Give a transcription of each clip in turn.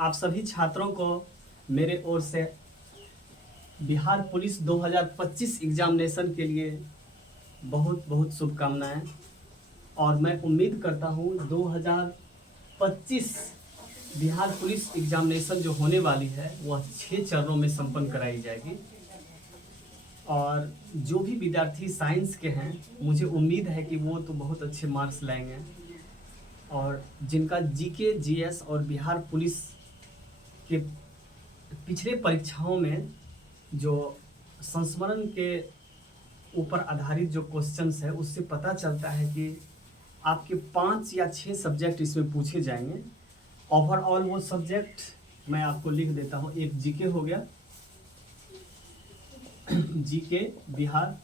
आप सभी छात्रों को मेरे ओर से बिहार पुलिस 2025 एग्जामिनेशन के लिए बहुत बहुत शुभकामनाएं। और मैं उम्मीद करता हूं 2025 बिहार पुलिस एग्जामिनेशन जो होने वाली है वह 6 चरणों में संपन्न कराई जाएगी। और जो भी विद्यार्थी साइंस के हैं मुझे उम्मीद है कि वो तो बहुत अच्छे मार्क्स लाएंगे। और जिनका जीके, जीएस और बिहार पुलिस के पिछले परीक्षाओं में जो संस्मरण के ऊपर आधारित जो क्वेश्चंस है उससे पता चलता है कि आपके 5 या 6 सब्जेक्ट इसमें पूछे जाएंगे। ओवरऑल वो सब्जेक्ट मैं आपको लिख देता हूँ। एक जीके हो गया, जीके बिहार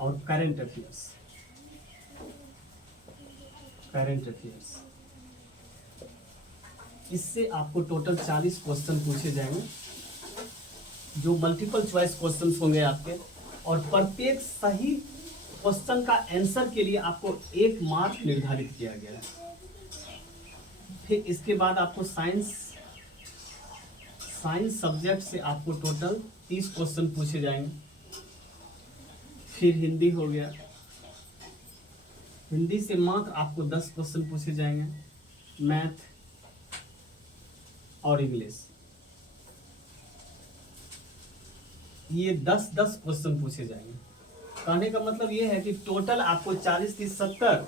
और करंट अफेयर्स। इससे आपको टोटल 40 क्वेश्चन पूछे जाएंगे जो मल्टीपल चॉइस क्वेश्चंस होंगे आपके। और प्रत्येक सही क्वेश्चन का आंसर के लिए आपको 1 मार्क निर्धारित किया गया है। फिर इसके बाद आपको साइंस सब्जेक्ट से आपको टोटल 30 क्वेश्चन पूछे जाएंगे। फिर हिंदी हो गया, हिंदी से मात्र आपको 10 क्वेश्चन पूछे जाएंगे। मैथ और इंग्लिश, ये 10-10 क्वेश्चन पूछे जाएंगे। कहने का मतलब ये है कि टोटल आपको 40, 30, 70,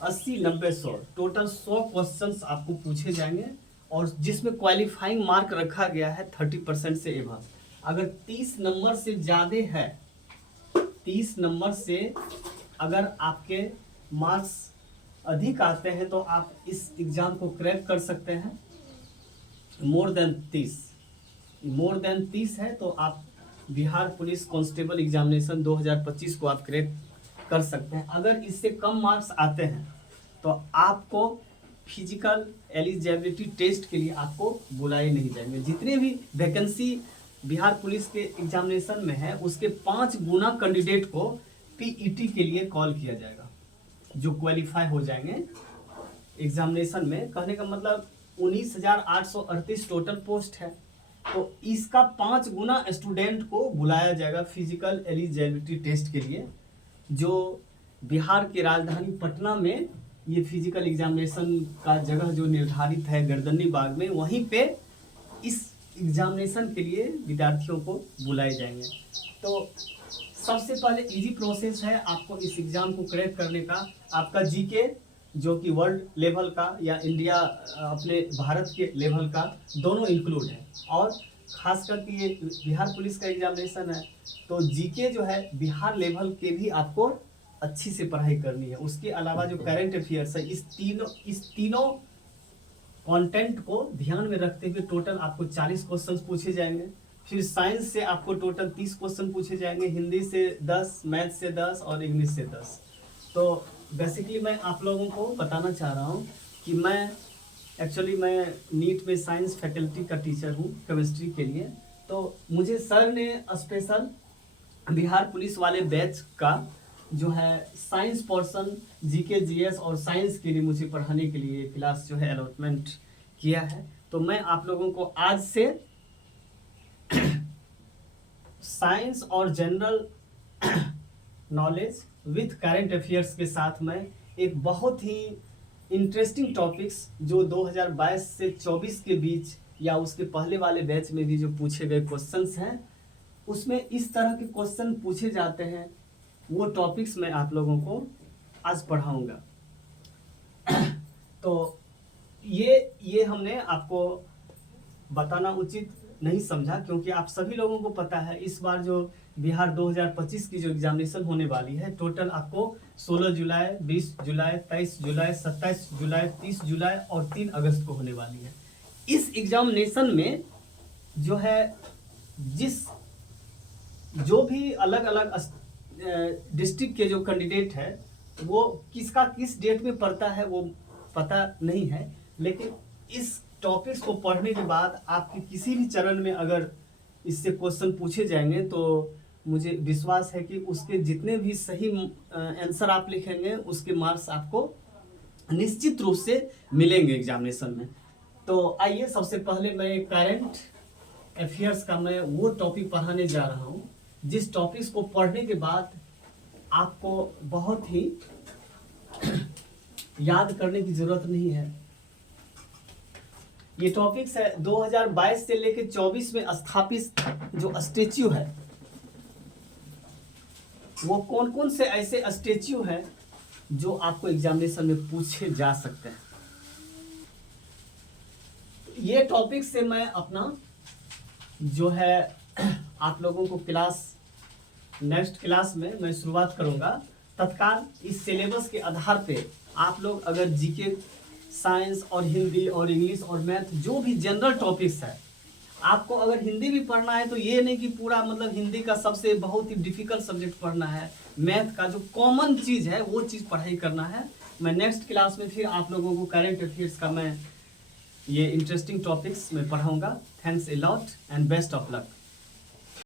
80, 90, 100 टोटल 100 क्वेश्चंस आपको पूछे जाएंगे। और जिसमें क्वालिफाइंग मार्क रखा गया है 30% से एबव। अगर 30 नंबर से ज़्यादा है, 30 नंबर से अगर आपके मार्क्स अधिक आते हैं तो आप इस एग्ज़ाम को क्रैक कर सकते हैं। मोर देन 30 है तो आप बिहार पुलिस कांस्टेबल एग्जामिनेशन 2025 को आप क्रैक कर सकते हैं। अगर इससे कम मार्क्स आते हैं तो आपको फिजिकल एलिजिबिलिटी टेस्ट के लिए आपको बुलाए नहीं जाएंगे। जितने भी वैकेंसी बिहार पुलिस के एग्जामिनेशन में है उसके 5 गुना कैंडिडेट को पीईटी के लिए कॉल किया जाएगा जो क्वालिफाई हो जाएंगे एग्जामिनेशन में। कहने का मतलब 19,838 टोटल पोस्ट है तो इसका 5 गुना स्टूडेंट को बुलाया जाएगा फिजिकल एलिजिबिलिटी टेस्ट के लिए। जो बिहार के राजधानी पटना में ये फिजिकल एग्जामिनेशन का जगह जो निर्धारित है गर्दनी बाग में, वहीं पे इस एग्जामिनेशन के लिए विद्यार्थियों को बुलाए जाएंगे। तो सबसे पहले इजी प्रोसेस है आपको इस एग्ज़ाम को क्रैक करने का। आपका जीके जो कि वर्ल्ड लेवल का या इंडिया अपने भारत के लेवल का दोनों इंक्लूड है। और खास करके ये बिहार पुलिस का एग्जामिनेशन है तो जीके जो है बिहार लेवल के भी आपको अच्छी से पढ़ाई करनी है। उसके अलावा जो करंट अफेयर्स है इस तीनों कंटेंट को ध्यान में रखते हुए टोटल आपको 40 क्वेश्चंस पूछे जाएंगे। फिर साइंस से आपको टोटल 30 क्वेश्चन पूछे जाएंगे, हिंदी से 10, मैथ से 10 और इंग्लिश से 10। तो बेसिकली मैं आप लोगों को बताना चाह रहा हूँ कि मैं नीट में साइंस फैकल्टी का टीचर हूँ केमिस्ट्री के लिए। तो मुझे सर ने स्पेशल बिहार पुलिस वाले बैच का जो है साइंस पोर्शन जीके, जीएस और साइंस के लिए मुझे पढ़ाने के लिए क्लास जो है अलॉटमेंट किया है। तो मैं आप लोगों को आज से साइंस और general knowledge with current affairs के साथ में एक बहुत ही इंटरेस्टिंग टॉपिक्स जो 2022 से 24 के बीच या उसके पहले वाले बैच में भी जो पूछे गए क्वेश्चंस हैं उसमें इस तरह के क्वेश्चन पूछे जाते हैं, वो टॉपिक्स मैं आप लोगों को आज पढ़ाऊंगा। तो ये हमने आपको बताना उचित नहीं समझा क्योंकि आप सभी लोगों को पता है इस बार जो बिहार 2025 की जो एग्जामिनेशन होने वाली है टोटल आपको 16 जुलाई, 20 जुलाई, 23 जुलाई, 27 जुलाई, 30 जुलाई और 3 अगस्त को होने वाली है। इस एग्जामिनेशन में जो है जो भी अलग अलग डिस्ट्रिक्ट के जो कैंडिडेट है वो किसका किस डेट में पढ़ता है वो पता नहीं है, लेकिन इस टॉपिक्स को पढ़ने के बाद आपके किसी भी चरण में अगर इससे क्वेश्चन पूछे जाएंगे तो मुझे विश्वास है कि उसके जितने भी सही आंसर आप लिखेंगे उसके मार्क्स आपको निश्चित रूप से मिलेंगे एग्जामिनेशन में। तो आइए सबसे पहले मैं करंट अफेयर्स का मैं वो टॉपिक पढ़ाने जा रहा हूँ जिस टॉपिक्स को पढ़ने के बाद आपको बहुत ही याद करने की जरूरत नहीं है। ये टॉपिक्स है 2022 से लेकर 24 में स्थापित जो स्टेच्यू है, वो कौन कौन से ऐसे स्टेच्यू हैं जो आपको एग्जामिनेशन में पूछे जा सकते हैं। ये टॉपिक से मैं अपना जो है आप लोगों को नेक्स्ट क्लास में मैं शुरुआत करूंगा। तत्काल इस सिलेबस के आधार पे आप लोग अगर जीके, साइंस और हिंदी और इंग्लिश और मैथ जो भी जनरल टॉपिक्स है, आपको अगर हिंदी भी पढ़ना है तो ये नहीं कि पूरा मतलब हिंदी का सबसे बहुत ही डिफिकल्ट सब्जेक्ट पढ़ना है, मैथ का जो कॉमन चीज़ है वो चीज़ पढ़ाई करना है। मैं नेक्स्ट क्लास में फिर आप लोगों को करंट अफेयर्स का मैं ये इंटरेस्टिंग टॉपिक्स में पढ़ाऊंगा। Thanks a lot and best of luck.